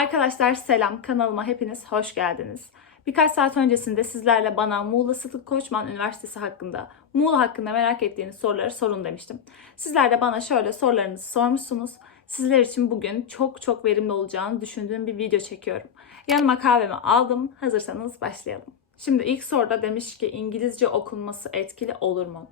Arkadaşlar selam kanalıma hepiniz hoş geldiniz. Birkaç saat öncesinde sizlerle bana Muğla Sıtık Koçman Üniversitesi hakkında, Muğla hakkında merak ettiğiniz soruları sorun demiştim. Sizler de bana şöyle sorularınızı sormuşsunuz. Sizler için bugün çok çok verimli olacağını düşündüğüm bir video çekiyorum. Yanıma kahvemi aldım. Hazırsanız başlayalım. Şimdi ilk soruda demiş ki İngilizce okunması etkili olur mu?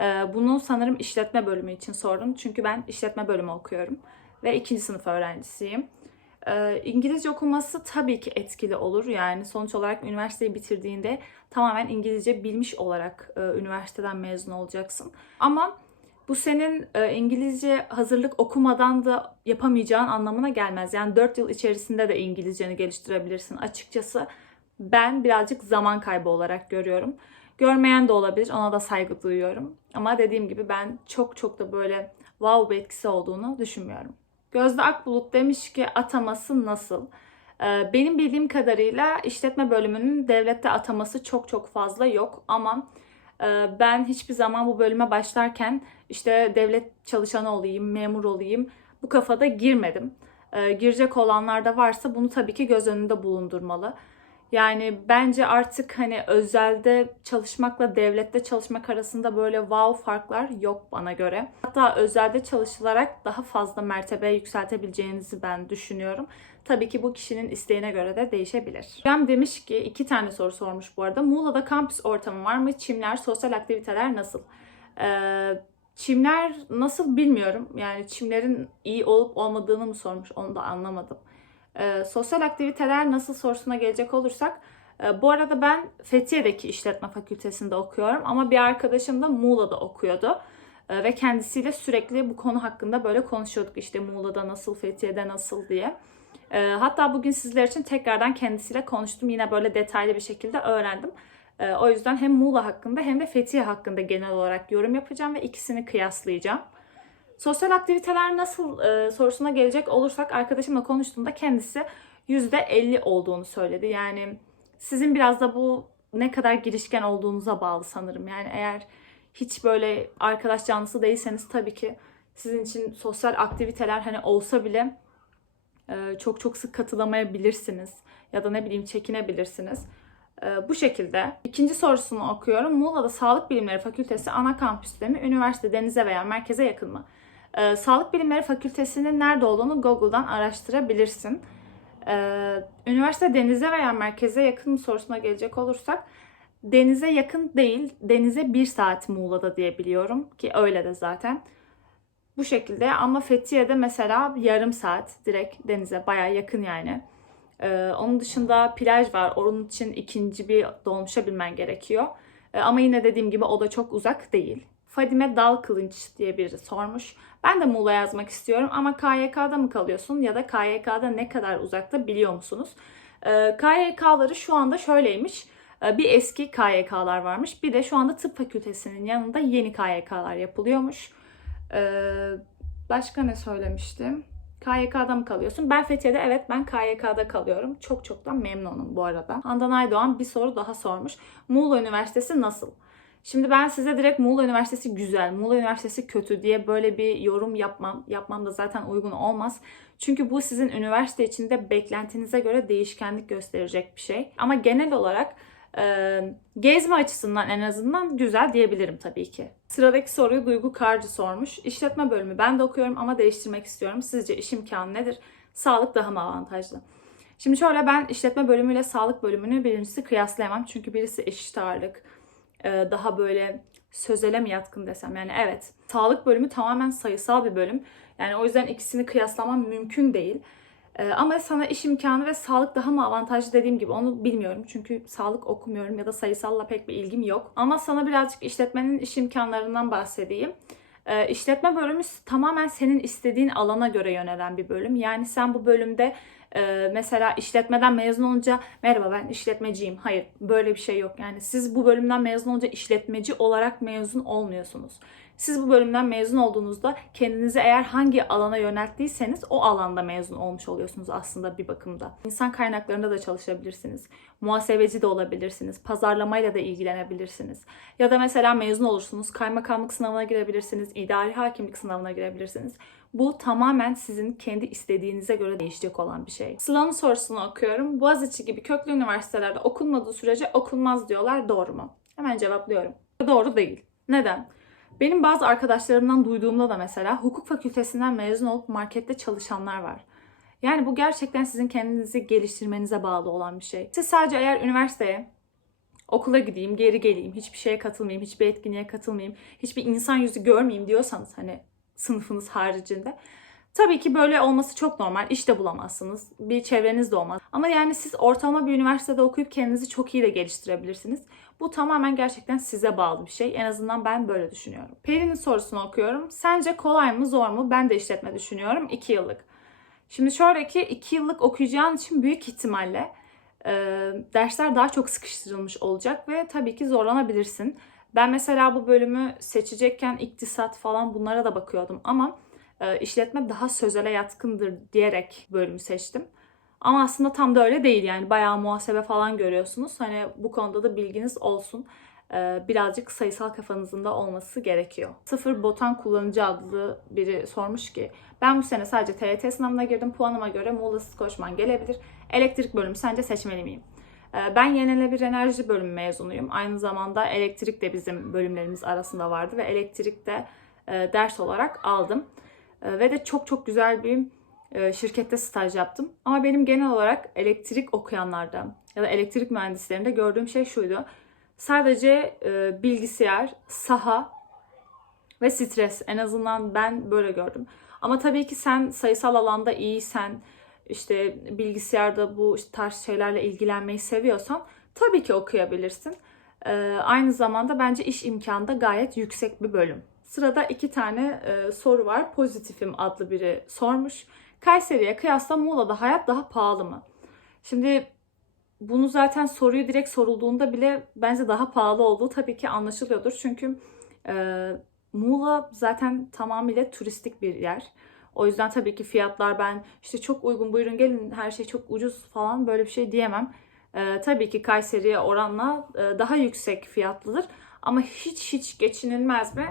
Ee, bunu sanırım işletme bölümü için sordum. Çünkü ben işletme bölümü okuyorum ve ikinci sınıf öğrencisiyim. İngilizce okuması tabii ki etkili olur. Yani sonuç olarak üniversiteyi bitirdiğinde tamamen İngilizce bilmiş olarak üniversiteden mezun olacaksın. Ama bu senin İngilizce hazırlık okumadan da yapamayacağın anlamına gelmez. Yani 4 yıl içerisinde de İngilizceni geliştirebilirsin. Açıkçası ben birazcık zaman kaybı olarak görüyorum. Görmeyen de olabilir. Ona da saygı duyuyorum. Ama dediğim gibi ben çok çok da böyle wow bir etkisi olduğunu düşünmüyorum. Gözde Akbulut demiş ki ataması nasıl? Ee, Benim bildiğim kadarıyla işletme bölümünün devlette ataması çok çok fazla yok ama e, ben hiçbir zaman bu bölüme başlarken işte devlet çalışanı olayım, memur olayım bu kafada girmedim. Ee, Girecek olanlar da varsa bunu tabii ki göz önünde bulundurmalı. Yani bence artık hani özelde çalışmakla devlette çalışmak arasında böyle wow farklar yok bana göre. Hatta özelde çalışılarak daha fazla mertebe yükseltebileceğinizi ben düşünüyorum. Tabii ki bu kişinin isteğine göre de değişebilir. İrem demiş ki iki tane soru sormuş bu arada. Muğla'da kampüs ortamı var mı? Çimler, sosyal aktiviteler nasıl? Ee, çimler nasıl bilmiyorum. Yani çimlerin iyi olup olmadığını mı sormuş onu da anlamadım. Ee, sosyal aktiviteler nasıl sorusuna gelecek olursak e, bu arada ben Fethiye'deki işletme fakültesinde okuyorum ama bir arkadaşım da Muğla'da okuyordu. E, ve kendisiyle sürekli bu konu hakkında böyle konuşuyorduk işte Muğla'da nasıl, Fethiye'de nasıl diye. E, hatta bugün sizler için tekrardan kendisiyle konuştum. Yine böyle detaylı bir şekilde öğrendim. E, o yüzden hem Muğla hakkında hem de Fethiye hakkında genel olarak yorum yapacağım ve ikisini kıyaslayacağım. Sosyal aktiviteler nasıl e, sorusuna gelecek olursak arkadaşımla konuştuğumda kendisi %50 olduğunu söyledi. Yani sizin biraz da bu ne kadar girişken olduğunuza bağlı sanırım. Yani eğer hiç böyle arkadaş canlısı değilseniz tabii ki sizin için sosyal aktiviteler hani olsa bile e, çok çok sık katılamayabilirsiniz. Ya da ne bileyim çekinebilirsiniz. E, bu şekilde. İkinci sorusunu okuyorum. Muğla'da Sağlık Bilimleri Fakültesi ana kampüste mi? Üniversite denize veya merkeze yakın mı? Ee, Sağlık Bilimleri Fakültesinin nerede olduğunu Google'dan araştırabilirsin. Ee, üniversite denize veya merkeze yakın mı sorusuna gelecek olursak denize yakın değil, denize bir saat Muğla'da diye biliyorum ki öyle de zaten. Bu şekilde ama Fethiye'de mesela yarım saat direkt denize baya yakın yani. Ee, onun dışında plaj var. Onun için ikinci bir dolmuşa binmen gerekiyor. Ee, ama yine dediğim gibi o da çok uzak değil. Fadime Dal Kılınç diye biri sormuş. Ben de Muğla yazmak istiyorum ama KYK'da mı kalıyorsun ya da KYK'da ne kadar uzakta biliyor musunuz? Ee, KYK'ları şu anda şöyleymiş. Ee, bir eski KYK'lar varmış. Bir de şu anda tıp fakültesinin yanında yeni KYK'lar yapılıyormuş. Ee, başka ne söylemiştim? KYK'da mı kalıyorsun? Ben Fethiye'de evet ben KYK'da kalıyorum. Çok çok da memnunum bu arada. Handan Aydoğan bir soru daha sormuş. Muğla Üniversitesi nasıl? Şimdi ben size direkt Muğla Üniversitesi güzel, Muğla Üniversitesi kötü diye böyle bir yorum yapmam. Yapmam da zaten uygun olmaz. Çünkü bu sizin üniversite içinde beklentinize göre değişkenlik gösterecek bir şey. Ama genel olarak e, gezme açısından en azından güzel diyebilirim tabii ki. Sıradaki soruyu Duygu Karcı sormuş. İşletme bölümü ben de okuyorum ama değiştirmek istiyorum. Sizce iş imkanı nedir? Sağlık daha mı avantajlı? Şimdi şöyle ben işletme bölümüyle sağlık bölümünü birincisi kıyaslayamam. Çünkü birisi eşit ağırlık, daha böyle sözele mi yatkın desem? Yani evet sağlık bölümü tamamen sayısal bir bölüm. Yani o yüzden ikisini kıyaslamam mümkün değil. E, ama sana iş imkanı ve sağlık daha mı avantajlı dediğim gibi onu bilmiyorum. Çünkü sağlık okumuyorum ya da sayısalla pek bir ilgim yok. Ama sana birazcık işletmenin iş imkanlarından bahsedeyim. E, işletme bölümü tamamen senin istediğin alana göre yönelen bir bölüm. Yani sen bu bölümde e, mesela işletmeden mezun olunca merhaba ben işletmeciyim. Hayır böyle bir şey yok. Yani siz bu bölümden mezun olunca işletmeci olarak mezun olmuyorsunuz. Siz bu bölümden mezun olduğunuzda kendinizi eğer hangi alana yönelttiyseniz o alanda mezun olmuş oluyorsunuz aslında bir bakımda. İnsan kaynaklarında da çalışabilirsiniz. Muhasebeci de olabilirsiniz. Pazarlamayla da ilgilenebilirsiniz. Ya da mesela mezun olursunuz. Kaymakamlık sınavına girebilirsiniz. idari hakimlik sınavına girebilirsiniz. Bu tamamen sizin kendi istediğinize göre değişecek olan bir şey. Sıla'nın sorusunu okuyorum. Boğaziçi gibi köklü üniversitelerde okunmadığı sürece okunmaz diyorlar. Doğru mu? Hemen cevaplıyorum. Doğru değil. Neden? Benim bazı arkadaşlarımdan duyduğumda da mesela hukuk fakültesinden mezun olup markette çalışanlar var. Yani bu gerçekten sizin kendinizi geliştirmenize bağlı olan bir şey. Siz sadece eğer üniversiteye okula gideyim, geri geleyim, hiçbir şeye katılmayayım, hiçbir etkinliğe katılmayayım, hiçbir insan yüzü görmeyeyim diyorsanız hani sınıfınız haricinde Tabii ki böyle olması çok normal. İş de bulamazsınız. Bir çevreniz de olmaz. Ama yani siz ortalama bir üniversitede okuyup kendinizi çok iyi de geliştirebilirsiniz. Bu tamamen gerçekten size bağlı bir şey. En azından ben böyle düşünüyorum. Peri'nin sorusunu okuyorum. Sence kolay mı zor mu? Ben de işletme düşünüyorum. 2 yıllık. Şimdi şöyle ki 2 yıllık okuyacağın için büyük ihtimalle e, dersler daha çok sıkıştırılmış olacak ve tabii ki zorlanabilirsin. Ben mesela bu bölümü seçecekken iktisat falan bunlara da bakıyordum ama e, işletme daha sözele yatkındır diyerek bölümü seçtim. Ama aslında tam da öyle değil yani bayağı muhasebe falan görüyorsunuz. Hani bu konuda da bilginiz olsun. E, birazcık sayısal kafanızın da olması gerekiyor. Sıfır Botan kullanıcı adlı biri sormuş ki ben bu sene sadece TYT sınavına girdim. Puanıma göre Muğla Koçman gelebilir. Elektrik bölümü sence seçmeli miyim? E, Ben yenilenebilir enerji bölümü mezunuyum. Aynı zamanda elektrik de bizim bölümlerimiz arasında vardı ve elektrikte e, ders olarak aldım. E, Ve de çok çok güzel bir şirkette staj yaptım. Ama benim genel olarak elektrik okuyanlarda ya da elektrik mühendislerinde gördüğüm şey şuydu. Sadece e, bilgisayar, saha ve stres. En azından ben böyle gördüm. Ama tabii ki sen sayısal alanda iyiysen, işte bilgisayarda bu tarz şeylerle ilgilenmeyi seviyorsan tabii ki okuyabilirsin. E, aynı zamanda bence iş imkanı da gayet yüksek bir bölüm. Sırada iki tane e, soru var. Pozitifim adlı biri sormuş. Kayseri'ye kıyasla Muğla'da hayat daha pahalı mı? Şimdi bunu zaten soruyu direkt sorulduğunda bile bence daha pahalı olduğu tabii ki anlaşılıyordur. Çünkü e, Muğla zaten tamamıyla turistik bir yer. O yüzden tabii ki fiyatlar ben işte çok uygun buyurun gelin her şey çok ucuz falan böyle bir şey diyemem. E, tabii ki Kayseri'ye oranla e, daha yüksek fiyatlıdır. Ama hiç hiç geçinilmez mi?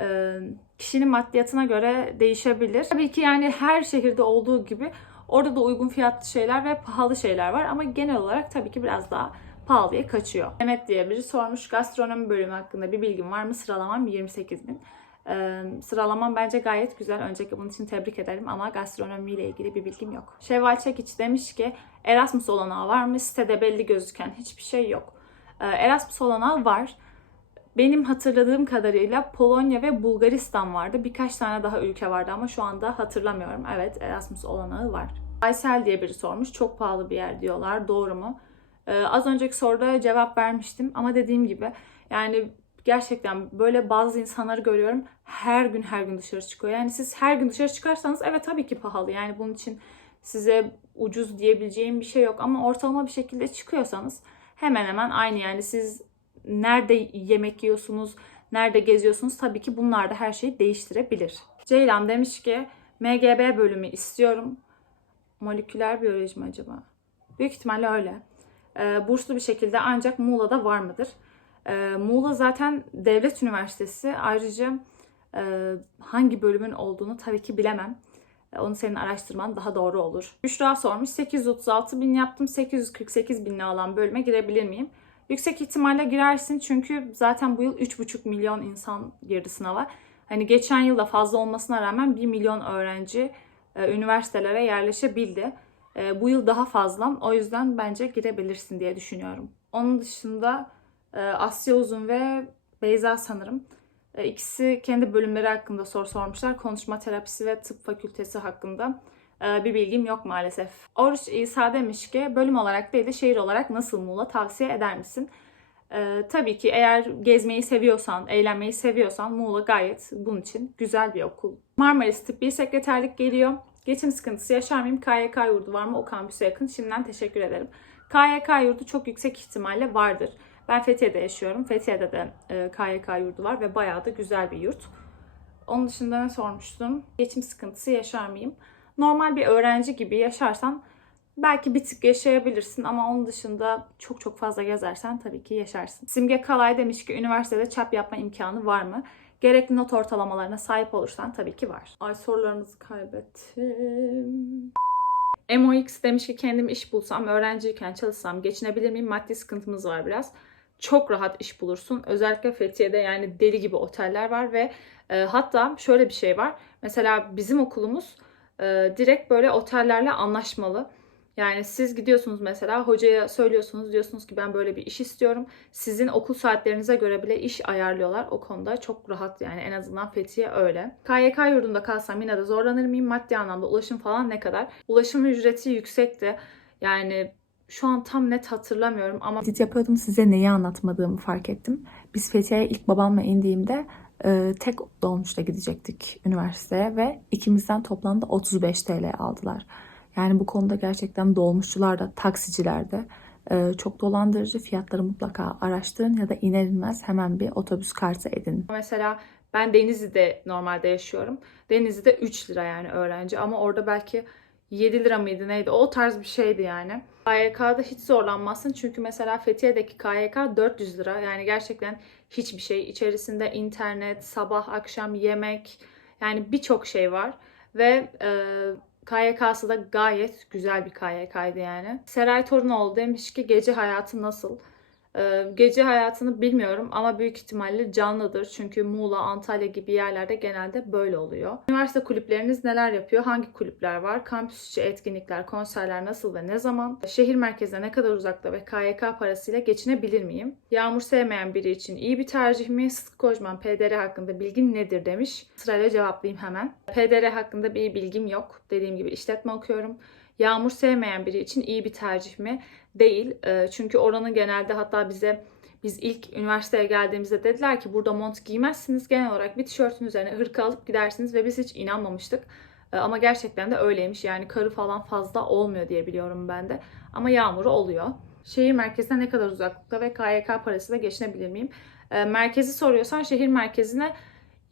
E, kişinin maddiyatına göre değişebilir. Tabii ki yani her şehirde olduğu gibi orada da uygun fiyatlı şeyler ve pahalı şeyler var ama genel olarak tabii ki biraz daha pahalıya kaçıyor. Mehmet diye biri sormuş gastronomi bölümü hakkında bir bilgin var mı? Sıralamam 28 bin. Ee, sıralamam bence gayet güzel. Öncelikle bunun için tebrik ederim ama gastronomiyle ilgili bir bilgim yok. Şevval Çekiç demiş ki Erasmus olanağı var mı? Sitede belli gözüken hiçbir şey yok. Ee, Erasmus olanağı var. Benim hatırladığım kadarıyla Polonya ve Bulgaristan vardı. Birkaç tane daha ülke vardı ama şu anda hatırlamıyorum. Evet Erasmus olanağı var. Aysel diye biri sormuş. Çok pahalı bir yer diyorlar. Doğru mu? Ee, az önceki soruda cevap vermiştim ama dediğim gibi yani gerçekten böyle bazı insanları görüyorum her gün her gün dışarı çıkıyor. Yani siz her gün dışarı çıkarsanız evet tabii ki pahalı. Yani bunun için size ucuz diyebileceğim bir şey yok ama ortalama bir şekilde çıkıyorsanız hemen hemen aynı yani siz nerede yemek yiyorsunuz, nerede geziyorsunuz tabii ki bunlar da her şeyi değiştirebilir. Ceylan demiş ki MGB bölümü istiyorum. Moleküler biyoloji mi acaba? Büyük ihtimalle öyle. Ee, burslu bir şekilde ancak Muğla'da var mıdır? Ee, Muğla zaten devlet üniversitesi. Ayrıca e, hangi bölümün olduğunu tabii ki bilemem. E, Onu senin araştırman daha doğru olur. Büşra sormuş 836 bin yaptım 848 binli alan bölüme girebilir miyim? Yüksek ihtimalle girersin çünkü zaten bu yıl 3,5 milyon insan girdi sınava. Hani geçen yılda fazla olmasına rağmen 1 milyon öğrenci e, üniversitelere yerleşebildi. E, bu yıl daha fazla. O yüzden bence girebilirsin diye düşünüyorum. Onun dışında e, Asya Uzun ve Beyza sanırım. İkisi kendi bölümleri hakkında soru sormuşlar. Konuşma terapisi ve tıp fakültesi hakkında bir bilgim yok maalesef. Oruç İsa demiş ki bölüm olarak değil de şehir olarak nasıl Muğla tavsiye eder misin? E, tabii ki eğer gezmeyi seviyorsan, eğlenmeyi seviyorsan Muğla gayet bunun için güzel bir okul. Marmaris Tıbbi Sekreterlik geliyor. Geçim sıkıntısı yaşar mıyım? KYK yurdu var mı? O kampüse yakın. Şimdiden teşekkür ederim. KYK yurdu çok yüksek ihtimalle vardır. Ben Fethiye'de yaşıyorum. Fethiye'de de e, KYK yurdu var ve bayağı da güzel bir yurt. Onun dışında ne sormuştum? Geçim sıkıntısı yaşar mıyım? Normal bir öğrenci gibi yaşarsan belki bir tık yaşayabilirsin ama onun dışında çok çok fazla gezersen tabii ki yaşarsın. Simge Kalay demiş ki üniversitede çap yapma imkanı var mı? Gerekli not ortalamalarına sahip olursan tabii ki var. Ay sorularınızı kaybettim. MOX demiş ki kendim iş bulsam, öğrenciyken çalışsam geçinebilir miyim? Maddi sıkıntımız var biraz. Çok rahat iş bulursun. Özellikle Fethiye'de yani deli gibi oteller var ve e, hatta şöyle bir şey var. Mesela bizim okulumuz e, direkt böyle otellerle anlaşmalı. Yani siz gidiyorsunuz mesela hocaya söylüyorsunuz diyorsunuz ki ben böyle bir iş istiyorum. Sizin okul saatlerinize göre bile iş ayarlıyorlar. O konuda çok rahat yani en azından Fethiye öyle. KYK yurdunda kalsam yine de zorlanır mıyım? Maddi anlamda ulaşım falan ne kadar? Ulaşım ücreti yüksekti. Yani şu an tam net hatırlamıyorum ama Edit yapıyordum size neyi anlatmadığımı fark ettim. Biz Fethiye'ye ilk babamla indiğimde e, tek dolmuşla gidecektik üniversiteye ve ikimizden toplamda 35 TL aldılar. Yani bu konuda gerçekten dolmuşçular da taksiciler de e, çok dolandırıcı fiyatları mutlaka araştırın ya da iner inmez hemen bir otobüs kartı edin. Mesela ben Denizli'de normalde yaşıyorum. Denizli'de 3 lira yani öğrenci ama orada belki 7 lira mıydı neydi o tarz bir şeydi yani. KYK'da hiç zorlanmazsın çünkü mesela Fethiye'deki KYK 400 lira yani gerçekten hiçbir şey. İçerisinde internet, sabah akşam yemek yani birçok şey var ve e, KYK'sı da gayet güzel bir KYK'ydı yani. Seray Torunoğlu demiş ki gece hayatı nasıl? Ee, gece hayatını bilmiyorum ama büyük ihtimalle canlıdır. Çünkü Muğla, Antalya gibi yerlerde genelde böyle oluyor. Üniversite kulüpleriniz neler yapıyor? Hangi kulüpler var? Kampüs içi etkinlikler, konserler nasıl ve ne zaman? Şehir merkezine ne kadar uzakta ve KYK parasıyla geçinebilir miyim? Yağmur sevmeyen biri için iyi bir tercih mi? Sıtkı Kocaman PDR hakkında bilgin nedir demiş. Sırayla cevaplayayım hemen. PDR hakkında bir bilgim yok. Dediğim gibi işletme okuyorum. Yağmur sevmeyen biri için iyi bir tercih mi? Değil. Ee, Çünkü oranın genelde hatta bize biz ilk üniversiteye geldiğimizde dediler ki burada mont giymezsiniz. Genel olarak bir tişörtün üzerine hırka alıp gidersiniz ve biz hiç inanmamıştık. Ee, Ama gerçekten de öyleymiş. Yani karı falan fazla olmuyor diye biliyorum ben de. Ama yağmuru oluyor. Şehir merkezine ne kadar uzaklıkta ve KYK parasıyla geçinebilir miyim? Ee, Merkezi soruyorsan şehir merkezine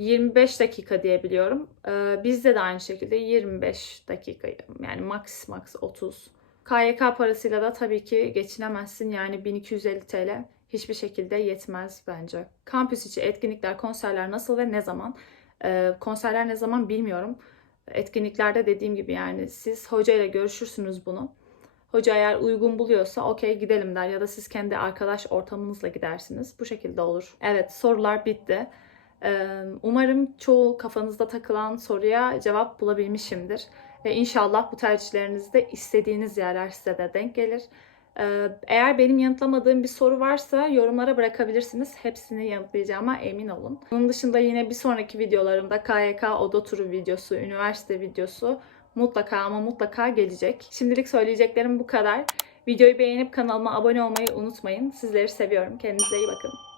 25 dakika diye biliyorum. Ee, bizde de aynı şekilde 25 dakika yani max max 30. KYK parasıyla da tabii ki geçinemezsin yani 1250 TL hiçbir şekilde yetmez bence. Kampüs içi etkinlikler, konserler nasıl ve ne zaman? Ee, konserler ne zaman bilmiyorum. Etkinliklerde dediğim gibi yani siz hocayla görüşürsünüz bunu. Hoca eğer uygun buluyorsa okey gidelim der ya da siz kendi arkadaş ortamınızla gidersiniz. Bu şekilde olur. Evet sorular bitti. Umarım çoğu kafanızda takılan soruya cevap bulabilmişimdir. Ve inşallah bu tercihlerinizde istediğiniz yerler size de denk gelir. Eğer benim yanıtlamadığım bir soru varsa yorumlara bırakabilirsiniz. Hepsini yanıtlayacağıma emin olun. Bunun dışında yine bir sonraki videolarımda KYK oda turu videosu, üniversite videosu mutlaka ama mutlaka gelecek. Şimdilik söyleyeceklerim bu kadar. Videoyu beğenip kanalıma abone olmayı unutmayın. Sizleri seviyorum. Kendinize iyi bakın.